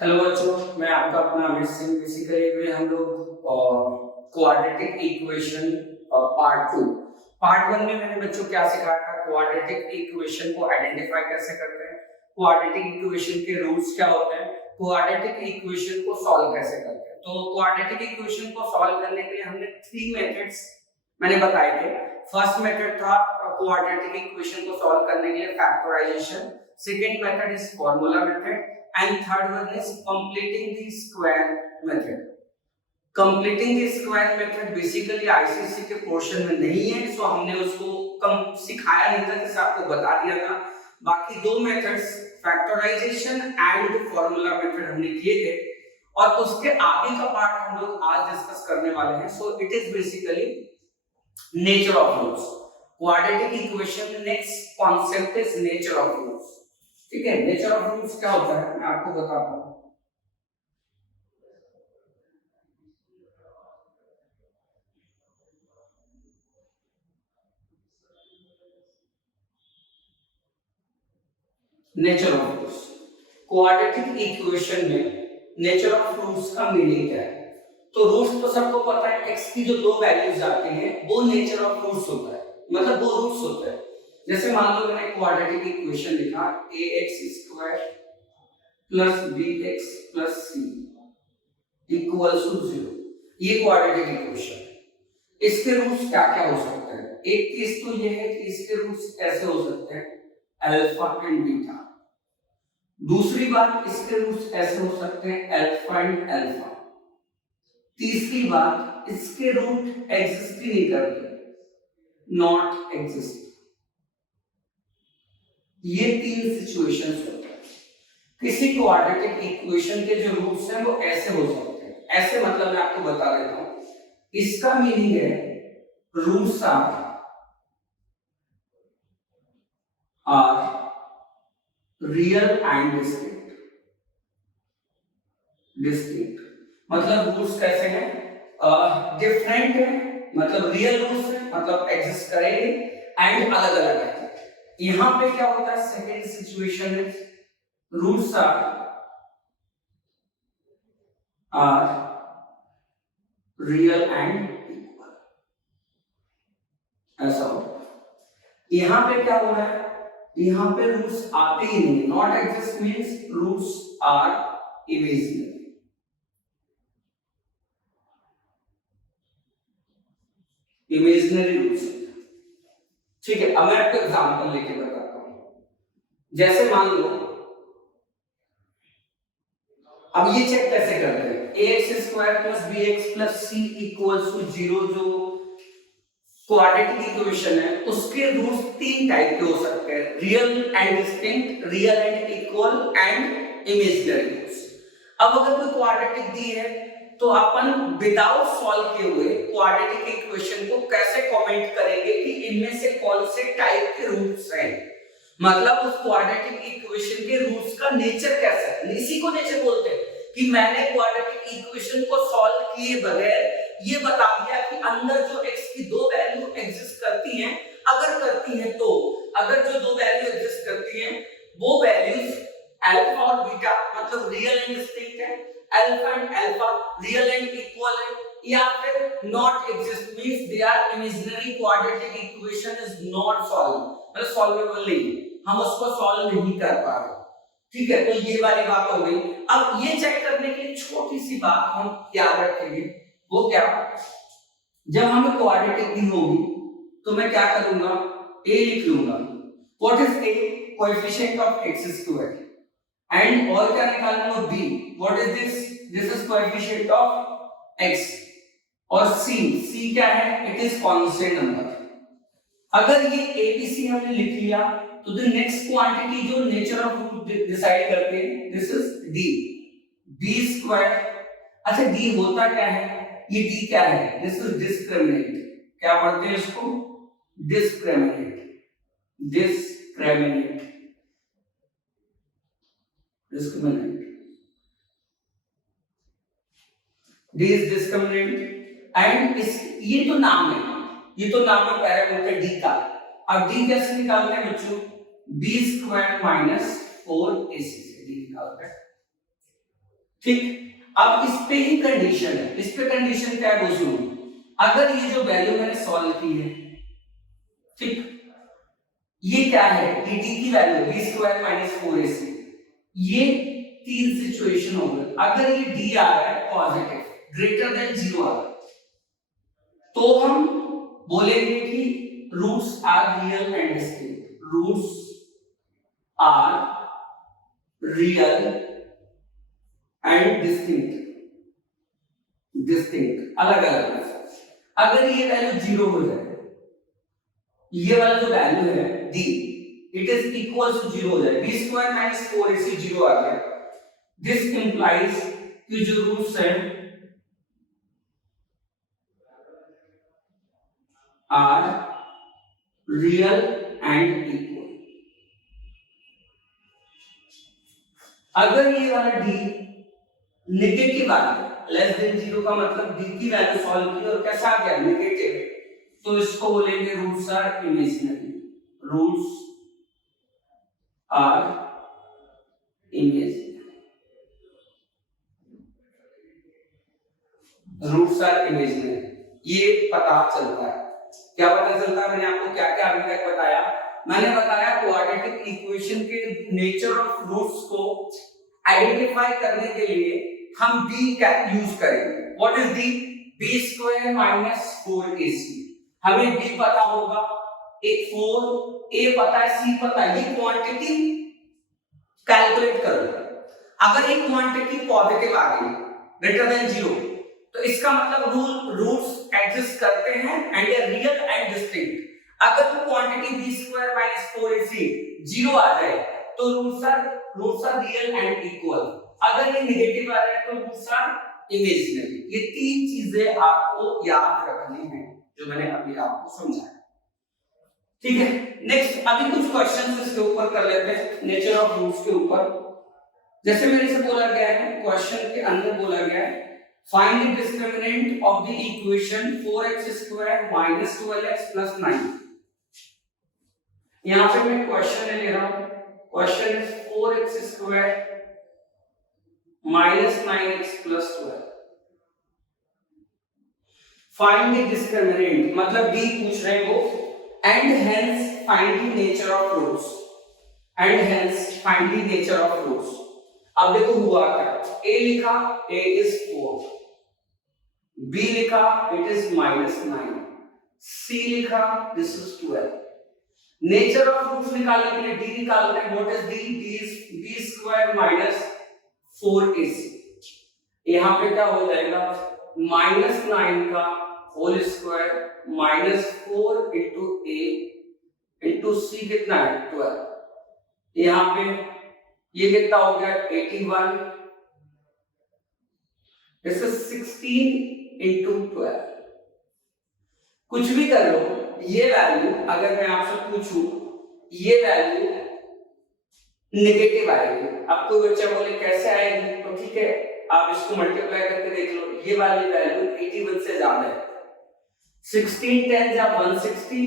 Hello बच्चों, मैं आपका अपना अमित सिंह। बेसिकली में हम लोग क्वाड्रेटिक इक्वेशन पार्ट वन में मैंने बच्चों क्या सिखाया था। क्वाड्रेटिक इक्वेशन को आइडेंटिफाई कैसे करते हैं, क्वाड्रेटिक इक्वेशन के रूट्स क्या होते हैं, क्वाड्रेटिक इक्वेशन को सॉल्व कैसे करते हैं। तो क्वाड्रेटिक इक्वेशन को सॉल्व करने के लिए हमने 3 मेथड्स मैंने बताए थे। फर्स्ट मेथड था क्वाड्रेटिक इक्वेशन को सॉल्व करने के लिए factorisation, second method is formula method, and third one is completing the square method. Completing the square method basically ICSE के पोर्शन में नहीं है, सो हमने उसको कम सिखाया नहीं था, जैसे आपको बता दिया था। बाकी दो methods factorisation and formula method हमने किए थे, और उसके आगे का पार्ट हम लोग आज डिस्कस करने वाले हैं। So it is basically nature of roots. Quadratic equation next concept is nature of roots. ठीक है, नेचर ऑफ रूट्स क्या होता है मैं आपको बताता हूं। Nature of roots, quadratic equation में नेचर ऑफ रूट्स का मीनिंग क्या है। तो रूट्स तो सबको पता है, x की जो दो वैल्यूज आती हैं वो नेचर ऑफ रूट्स होता है, मतलब वो रूट्स होता है। जैसे मान लो मैंने क्वाड्रेटिक इक्वेशन लिखा ax² plus bx plus c equals to 0। ये क्वाड्रेटिक इक्वेशन है। इसके रूट्स क्या क्या हो सकते हैं। एक चीज तो ये है कि इसके रूट्स ऐसे हो सकते हैं अल्फा एंड बीटा। दूसरी बात, इसके रूट्स ऐसे हो सकते हैं अल्फा एंड अल्फा। तीसरी बात, इसके रूट एग्जिस्ट ही नहीं करते, नॉट एग्जिस्ट। ये 3 सिचुएशंस होते हैं। किसी क्वाड्रेटिक इक्वेशन के जो रूट्स हैं वो ऐसे हो सकते हैं। ऐसे मतलब मैं आपको बता देता हूं, इसका मीनिंग है roots are real and distinct. मतलब रूट्स कैसे हैं, डिफरेंट है, मतलब रियल रूट्स है, मतलब एग्जिस्ट करेंगे, एंड अलग अलग है। यहां पे क्या होता है, सेकेंड सिचुएशन है roots are real and equal, ऐसा होता है। यहां पे क्या हो रहा है, यहां पे रूट्स आते ही नहीं, not exist means roots are imaginary. Imaginary roots, ठीक है। अब मैं आपको एग्जांपल लेके बताता हूं। जैसे मान लो, अब ये चेक कैसे करते हैं, ax² plus bx plus c equals to 0 जो क्वाड्रेटिक इक्वेशन है उसके रूट्स 3 टाइप के हो सकते हैं, real and distinct, real and equal and imaginary roots. अब अगर कोई क्वाड्रेटिक दी है तो अपन विदाउट सॉल्व किए हुए क्वाड्रेटिक इक्वेशन को कैसे कमेंट करेंगे कि इनमें से कौन से टाइप के रूट्स हैं, मतलब उस क्वाड्रेटिक इक्वेशन के रूट्स का नेचर कैसा है। इसी को नेचर बोलते हैं कि मैंने क्वाड्रेटिक इक्वेशन को सॉल्व किए बगैर ये बता दिया कि अंदर जो x की दो वैल्यू एग्जिस्ट करती हैं, अगर करती हैं तो अगर जो दो वैल्यू एग्जिस्ट करती हैं वो वैल्यूज अल्फा और बीटा मतलब रियल एंड डिस्टिंक्ट है, alpha and alpha real and equal है, या फिर not exist means they are imaginary, quadratic equation is not solve, मतलब सॉल्वेबल नहीं, हम उसको सॉल्व नहीं कर पा रहे। ठीक है, तो ये वाली बात हो गई। अब ये चेक करने के लिए छोटी सी बात हम याद रखेंगे, वो क्या, जब हमें क्वाड्रेटिक दी होगी तो मैं क्या करूंगा, a लिख लूंगा। What is a, coefficient of x², and और क्या निकालूंगा b, what is this is coefficient of x, और c क्या है, इट इज कांस्टेंट नंबर। अगर ये abc हमने लिख लिया तो द नेक्स्ट क्वांटिटी जो नेचर ऑफ रूट डिसाइड करते हैं, दिस इज d, b²। अच्छा d होता क्या है, ये d क्या है, दिस इज डिस्क्रिमिनेंट। क्या पढ़ते हैं इसको, discriminant, discriminant, discriminant, d is discriminant. And इस ये तो नाम है, ये तो नाम है पैरामीटर d का। अब d कैसे निकालते हैं बच्चों, b² - 4ac से d निकालते हैं। ठीक। अब इस पे ही कंडीशन है, इस पे कंडीशन क्या है वो सुनो। अगर ये जो वैल्यू मैंने सॉल्व की है, ठीक, ये क्या है, dt की value b square minus 4ac, ये तीन सिचुएशन हो गए। अगर ये d आ रहा है पॉजिटिव ग्रेटर देन 0 आ रहा है, तो हम बोलेंगे कि roots are real and distinct, roots are real and distinct अलग अलग। अगर ये वैल्यू 0 हो जाए, ये वाला जो वैल्यू है d it is equal to 0 हो जाए, b स्क्वायर माइनस 4ac 0 आ गया, दिस इंप्लाइज कि जो रूट्स हैं आर रियल एंड इक्वल। अगर ये वाला d नेगेटिव आ गया, लेस देन 0 का मतलब d की वैल्यू सॉल्व की और कैसा आ गया, नेगेटिव है, तो इसको बोलेंगे roots are imaginary, roots are imaginary, roots are imaginary. ये पता चलता है, क्या पता चलता है, मैंने आपको क्या क्या अभी तक बताया। मैंने बताया क्वाड्रेटिक इक्वेशन के नेचर ऑफ रूट्स को आइडेंटिफाई करने के लिए हम d का यूज करेंगे। What is d, b square minus 4ac। हमें b पता होगा, एक 4, a पता है, c पता है, ये क्वांटिटी कैलकुलेट कर लो। अगर ये क्वांटिटी पॉजिटिव आ गई ग्रेटर देन 0, तो इसका मतलब रूट्स एग्जिस्ट करते हैं and a real and distinct. अगर quantity b square minus 4ac 0 आ जाए तो roots are real and equal. अगर ये नेगेटिव आ जाए तो रूट्स आर इमेजिनरी। ये तीन चीजें आपको याद रखनी है जो मैंने अभी आपको समझाया, ठीक है। नेक्स्ट अभी कुछ क्वेश्चंस इसके ऊपर कर लेते हैं, नेचर ऑफ रूट्स के ऊपर। जैसे मेरे से बोला गया है, क्वेश्चन के अंदर बोला गया है find the discriminant of the equation 4x² minus 12x plus 9। यहां पे मैं क्वेश्चन ले रहा हूं, question is 4x² minus 9x plus 12। Find the discriminant मतलब d पूछ रहे हैं वो, and hence find the nature of roots, and hence find the nature of roots। अब देखो हुआ क्या, a लिखा a is 4, b लिखा it is minus 9, c लिखा this is 12। Nature of roots निकालने के लिए d निकालते हैं। What is d, d is b square minus 4ac। यहां पे क्या हो जाएगा, माइनस 9 का whole square minus 4 into a into c कितना है 12। यहां पे ये कितना हो गया 81, दिस इज 16 इंटू 12। कुछ भी कर लो, ये वैल्यू अगर मैं आपसे पूछूं ये वैल्यू नेगेटिव आएगी। अब कोई बच्चा बोले कैसे आएगी, तो ठीक है आप इसको मल्टीप्लाई करके देख लो, ये वाली वैल्यू 81 से ज्यादा है। 16 10 या 160,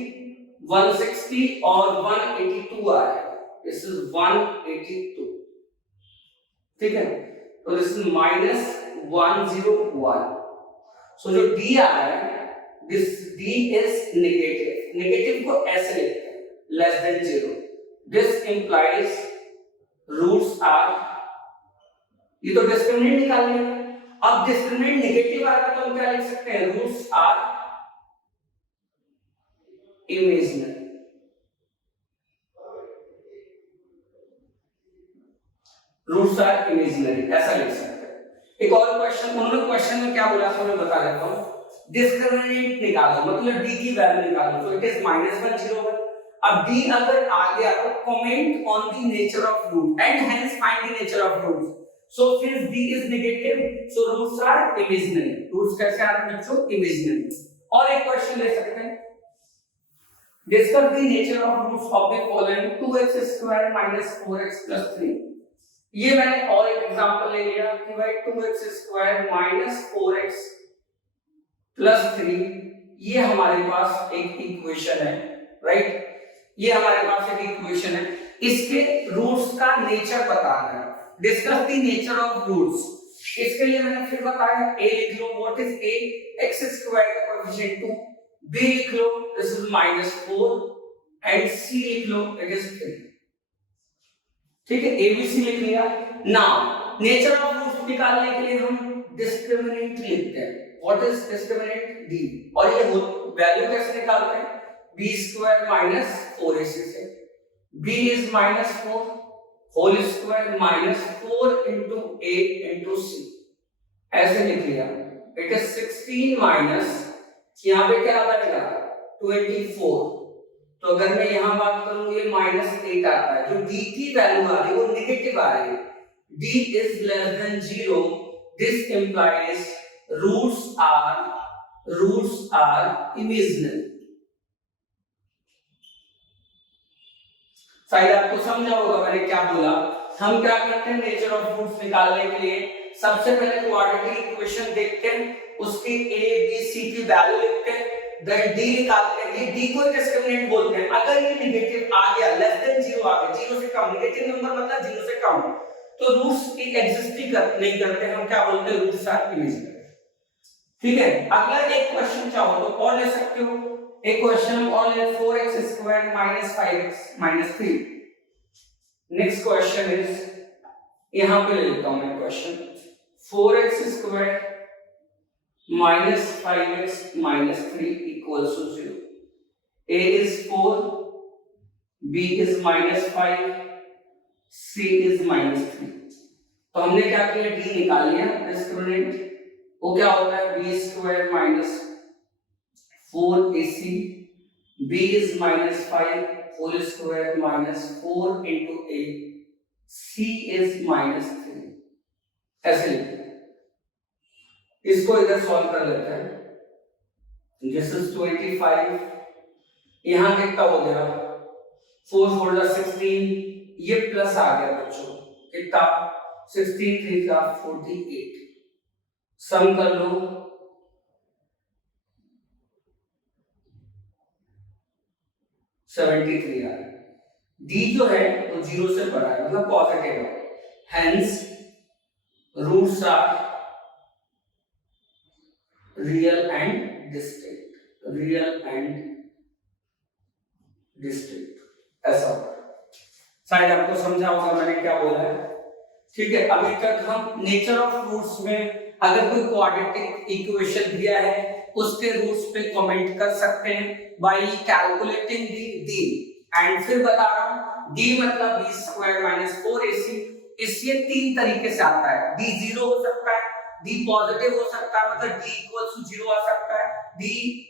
160 और 182 आ रहा है, दिस इज 182, ठीक है। तो दिस इज माइनस 101। सो जो d आ रहा है this d is negative. Negative को ऐसे लिखते हैं less than 0। This implies roots are, ये तो डिस्क्रिमिनेंट निकाल लिया। अब डिस्क्रिमिनेंट नेगेटिव आ रहा है तो हम क्या लिख सकते हैं, roots are imaginary. Roots are imaginary ऐसा लिख सकते हैं। एक और क्वेश्चन, उन्होंने क्वेश्चन में क्या बोला था मैं बता देता हूं, डिस्क्रिमिनेंट निकालो मतलब d की वैल्यू निकालो, तो इट इज -101। अब d अगर आ गया तो comment on the nature of root and hence find the nature of roots. So since d is negative so roots are imaginary. Roots कैसे आ रहे हैं बच्चों, इमेजिनरी। और एक क्वेश्चन ले सकते हैं, discuss the nature of roots of the following 2x² minus 4x plus 3। ये मैंने और एक एग्जांपल ले लिया कि भाई 2x² minus 4x plus 3 ये हमारे पास एक इक्वेशन है, राइट। ये हमारे पास एक इक्वेशन है, इसके रूट्स का नेचर बताना है। Discuss the nature of roots इसके लिए मैंने फिर बताया a लिख लो, what is a, x square का कोएफिशिएंट 2, b लिख लो, दिस इज -4 एंड c लिख लो, इट इज 3। ठीक है, abc लिख लिया। नाउ नेचर ऑफ रूट्स निकालने के लिए हम डिस्क्रिमिनेंट लिखते हैं। व्हाट इज डिस्क्रिमिनेंट, d, और ये वैल्यू कैसे निकालते हैं, b स्क्वायर -4ac से, b is -4 whole square -4 into a into c, ऐसे लिख लिया। इट इज 16 माइनस, यहाँ पे क्या बनेगा 24। तो अगर मैं यहाँ बात करूं ये -8 आता है, जो d की वैल्यू आ रही है वो नेगेटिव आ रही है, d is less than 0, this implies roots are imaginary. शायद आपको समझा होगा मैंने क्या बोला। हम क्या करते हैं नेचर ऑफ रूट्स निकालने के लिए सबसे पहले क्वाड्रेटिक इक्वेशन देखते हैं, उसकी a b c की वैल्यू लिखते हैं, देन d निकालते हैं। ये d को डिस्क्रिमिनेंट बोलते हैं। अगर ये नेगेटिव आ गया, लेस देन 0 आ गया, 0 से कम, नेगेटिव नंबर मतलब 0 से कम, तो रूट्स की एग्जिस्ट नहीं करते, हम क्या बोलते हैं, रूट्स आर इमेजिनरी। ठीक है, अगला एक क्वेश्चन चाहो तो और ले सकते हो, एक क्वेश्चन और ले, 4x square -5x -3। Next question is, यहां पे ले लेता हूं मैं question, 4x square -5x -3 equals to 0। a is 4, b is -5, c is -3। तो हमने क्या किया, d निकाल लिया डिस्क्रिमिनेंट, वो क्या होता है, b square -4ac, b is -5 whole square -4 into a, c is -3, ऐसे लिखते हैं। इसको इधर सॉल्व कर लेते हैं, दिस इज 25, यहां कितना हो गया 4 4 16, ये प्लस आ गया बच्चों, कितना 16 3 का 48, सम कर लो, 73 आ रहा है। d जो है वो 0 से बड़ा है, मतलब पॉजिटिव है, hence roots are real and distinct, ऐसा होगा। शायद आपको समझा होगा मैंने क्या बोला है। ठीक है, अभी तक हम नेचर ऑफ रूट्स में अगर कोई क्वाड्रेटिक इक्वेशन दिया है उसके रूट्स पे कमेंट कर सकते हैं बाय कैलकुलेटिंग डी, एंड फिर बता रहा हूं d मतलब b स्क्वायर -4ac, इससे तीन तरीके से आता है, d 0 हो सकता है, d पॉजिटिव हो सकता है, मतलब d इक्वल्स टू 0 आ सकता है, d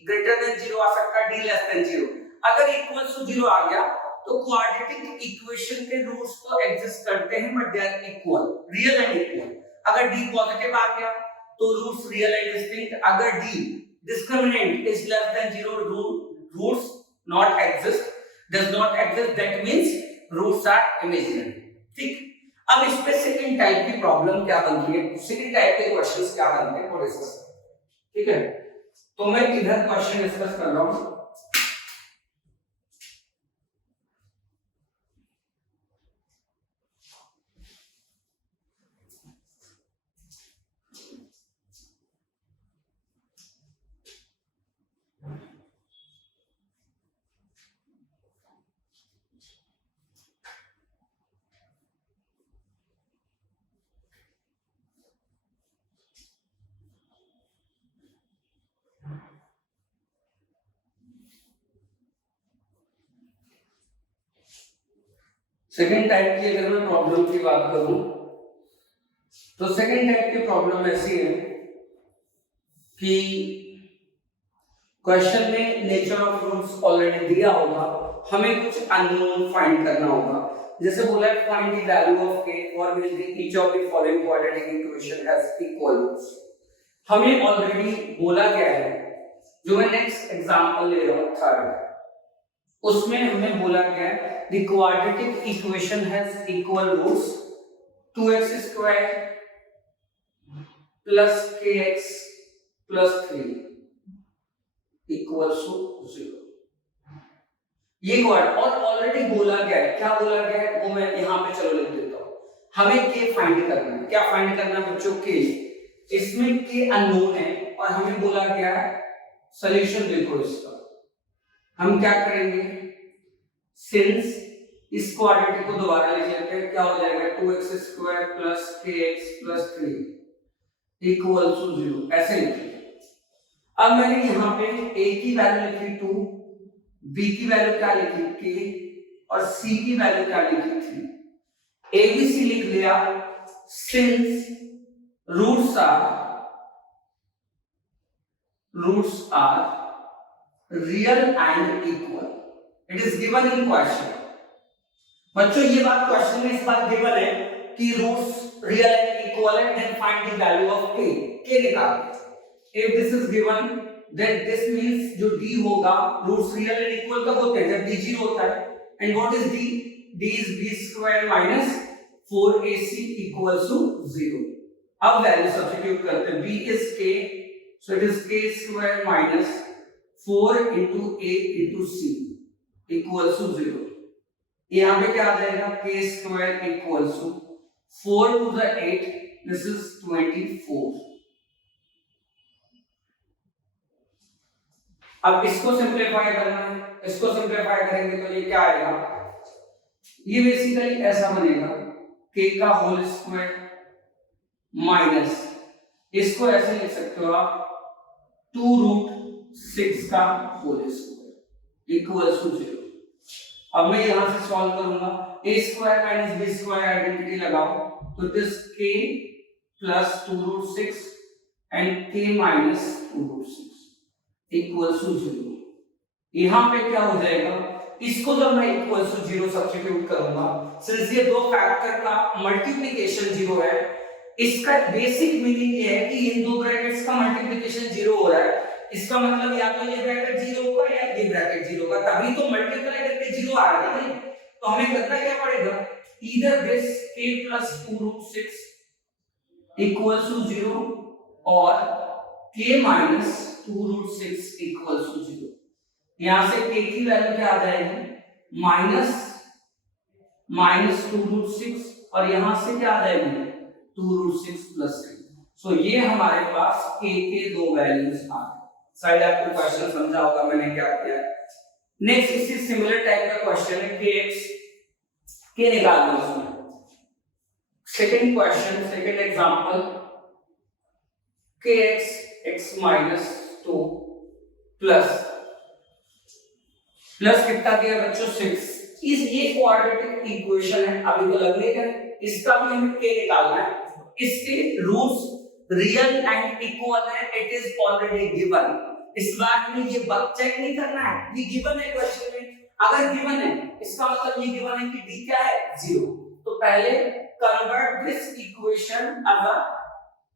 ग्रेटर देन 0 आ सकता है, d लेस देन 0। अगर इक्वल्स टू 0 आ गया तो क्वाड्रेटिक इक्वेशन के रूट्स तो एग्जिस्ट करते हैं but they are equal, real and equal. अगर d पॉजिटिव आ गया तो रूट्स रियल एंड डिस्टिंक्ट, अगर d discriminant is less than 0, roots not exist, does not exist, that means roots are imaginary। ठीक, अब इस पे सेकंड टाइप की प्रॉब्लम क्या बनती है, सेकंड टाइप के क्वेश्चंस क्या बनते हैं वो डिस्कस करें। ठीक है, तो मैं इधर क्वेश्चन डिस्कस कर रहा हूं। सेकेंड टाइप की अगर मैं प्रॉब्लम की बात करूं तो सेकेंड टाइप की प्रॉब्लम ऐसी है कि क्वेश्चन में नेचर ऑफ रूट्स ऑलरेडी दिया होगा, हमें कुछ अननोन फाइंड करना होगा। जैसे बोला है find the value of k for which each of the following quadratic equation has equal roots. हमें ऑलरेडी बोला गया है, जो मैं नेक्स्ट एग्जांपल ले रहा हूं थर्ड, उसमें हमें बोला गया है the quadratic equation has equal roots, 2x square plus kx plus 3 equals to 0। ये क्वाड और ऑलरेडी बोला गया है, क्या बोला गया है वो मैं यहां पे चलो लिख देता हूं। हमें के फाइंड करना है। क्या फाइंड करना है बच्चों? के। इसमें के अननोन है और हमें बोला क्या है सॉल्यूशन देखो इसका। हम क्या करेंगे, सिंस इस क्वाड्रेटिक को दोबारा लिख लेते हैं, क्या हो जाएगा 2x square plus kx plus 3 equal to 0, ऐसे लिखिए। अब मैंने यहाँ पे a की वैल्यू लिखी 2, b की वैल्यू क्या लिखी k और c की वैल्यू क्या लिखी 3। ABC लिख लिया since roots are real and equal, it is given in question. बच्चों ये बात क्वेश्चन में इस बात गिवन है कि रूट्स रियल एंड इक्वल है, then find the value of के निकालो। If this is given then this means जो d होगा रूट्स रियल एंड इक्वल कब होते हैं? जब d 0 होता है। And what is d? d is b square minus 4ac equals to 0। अब वैल्यू सब्स्टिट्यूट करते हैं, b is k, so it is k square minus 4 into a into c equals to 0। यहाँ पे क्या आ जाएगा k square equals to 4 to the 8, this is 24। अब इसको simplify करना है, इसको सिंपलीफाई करेंगे तो ये क्या आएगा, ये बेसिकली ऐसा बनेगा k का होल स्क्वायर माइनस, इसको ऐसे लिख सकते हो आप 2√6 का होल स्क्वायर इक्वल्स टू 0। अब मैं यहां से सॉल्व करूंगा, a square minus b square identity लगाओ तो this k plus 2√6 and k minus 2√6 equals to 0। यहां पे क्या हो जाएगा, इसको जब मैं इक्वल्स टू 0 सब्स्टिट्यूट करूंगा, सिंस ये दो फैक्टर का मल्टीप्लिकेशन 0 है, इसका बेसिक मीनिंग ये है कि इन दो ब्रैकेट्स का मल्टीप्लिकेशन 0 हो रहा है। इसका मतलब या तो ये ब्रैकेट 0 होगा या ये ब्रैकेट 0 होगा, तभी तो मल्टीप्लाई करके 0 आ रहा है। तो हमें करना क्या पड़ेगा, either this k plus 2√6 equals to 0 और k minus 2√6 equals to 0। यहां से k की वैल्यू क्या आ जाएगी माइनस 2√6 और यहां से क्या आ जाएगी 2√6 प्लस 3। सो ये हमारे पास k के दो वैल्यूज आ गए। साइड आपको क्वेश्चन समझा होगा मैंने क्या किया है। नेक्स्ट इसी सिमिलर टाइप का क्वेश्चन है kx के निकालना उसमें। Second question, second example, kx x minus 2 plus कितना दिया बच्चों 6। इस ये क्वाड्रेटिक इक्वेशन है, अभी तो लगने का इसका भी हमें k निकालना है। इसके रूट्स रियल एंड इक्वल है, इट इज ऑलरेडी गिवन। इस बार में ये चेक नहीं करना है, ये गिवन है क्वेश्चन में। अगर गिवन है इसका मतलब ये गिवन है कि d क्या है 0। तो पहले convert this equation as a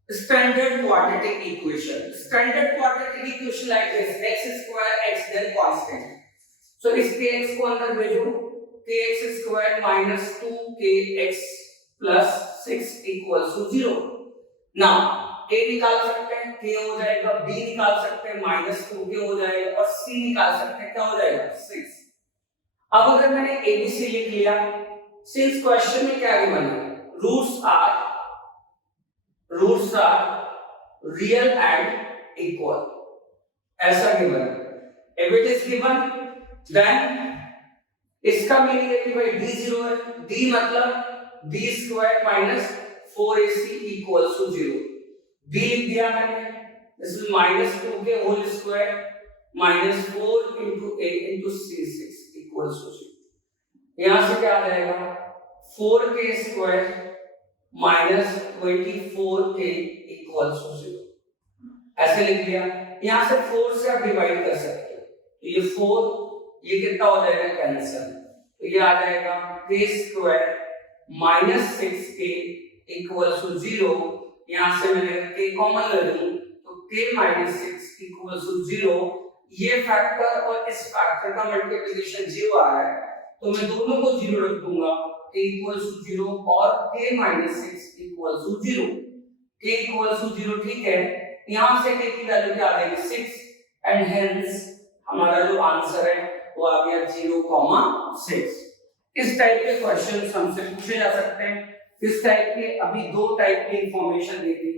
standard quadratic equation। standard quadratic equation like this, x square x then constant। so इस kx को अंदर भेजो, kx square minus 2kx plus 6 equals to 0। now a निकाल सकते हैं, k हो जाएगा, b निकाल सकते हैं minus 2k हो जाएगा और c निकाल सकते हैं, क्या हो जाएगा 6। अब अगर मैंने abc लिख लिया, since क्वेश्चन में क्या गिवन है, roots are real and equal, ऐसा गिवन है। If it is given then इसका मीनिंग है कि भाई d 0 है, d मतलब b square minus 4ac equals to 0। b लिख दिया मैंने, दिस इज माइनस 2 के whole square minus 4 into a into c6 equals to 0। यहां से क्या आ जाएगा 4k square minus 24k equals to 0, ऐसे लिख लिया। यहां से 4 से आप डिवाइड कर सकते हो, तो ये 4 ये कितना हो जाएगा कैंसिल, तो ये आ जाएगा k square minus 6k equals to 0। यहां से मैंने k कॉमन ले लूं तो k माइनस 6 इक्वल्स टू 0। ये फैक्टर और इस फैक्टर का मल्टीप्लिकेशन 0 आ रहा है, तो मैं दोनों को 0 रख दूंगा, k equals to 0 और k minus 6 equals to 0। k equals to 0 ठीक है, यहां से k की वैल्यू क्या आ जाएगी 6 एंड हेंस हमारा जो आंसर है वो आ गया 0,6। इस टाइप के क्वेश्चंस हमसे पूछे जा सकते हैं। किस टाइप के, अभी दो टाइप की इंफॉर्मेशन देती।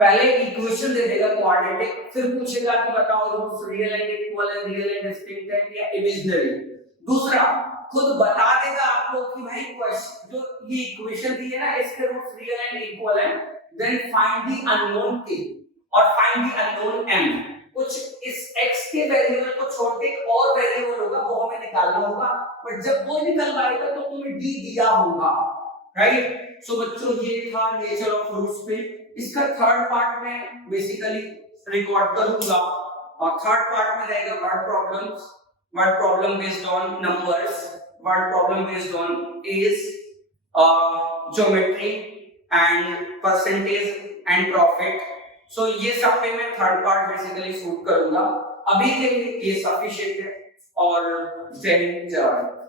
पहले इक्वेशन दे देगा क्वाड्रेटिक, फिर पूछेगा कि बताओ रूट्स रियल एंड इक्वल है, रियल एंड डिस्टिंक्ट है या इमेजिनरी। दूसरा खुद बता देगा आपको कि भाई क्वेश्चन जो ये इक्वेशन दी है ना इसके रूट्स रियल एंड इक्वल है, then find the unknown k और फाइंड द अननोन m। कुछ इस x के वेरिएबल को छोड़ के एक और वेरिएबल होगा वो हमें निकालना होगा, बट जब वो निकलवाएगा तो तुम्हें d दिया होगा, राइट। सो बच्चों ये था नेचर ऑफ रूट्स पे। इसका थर्ड पार्ट में बेसिकली रिकॉर्ड करूंगा और थर्ड पार्ट में रहेगा word problem based on numbers, word problem based on age, geometry and percentage and profit. So ये सब पे मैं थर्ड पार्ट बेसिकली शूट करूंगा। अभी के लिए ये सफिशिएंट है और जय हिंद जय भारत।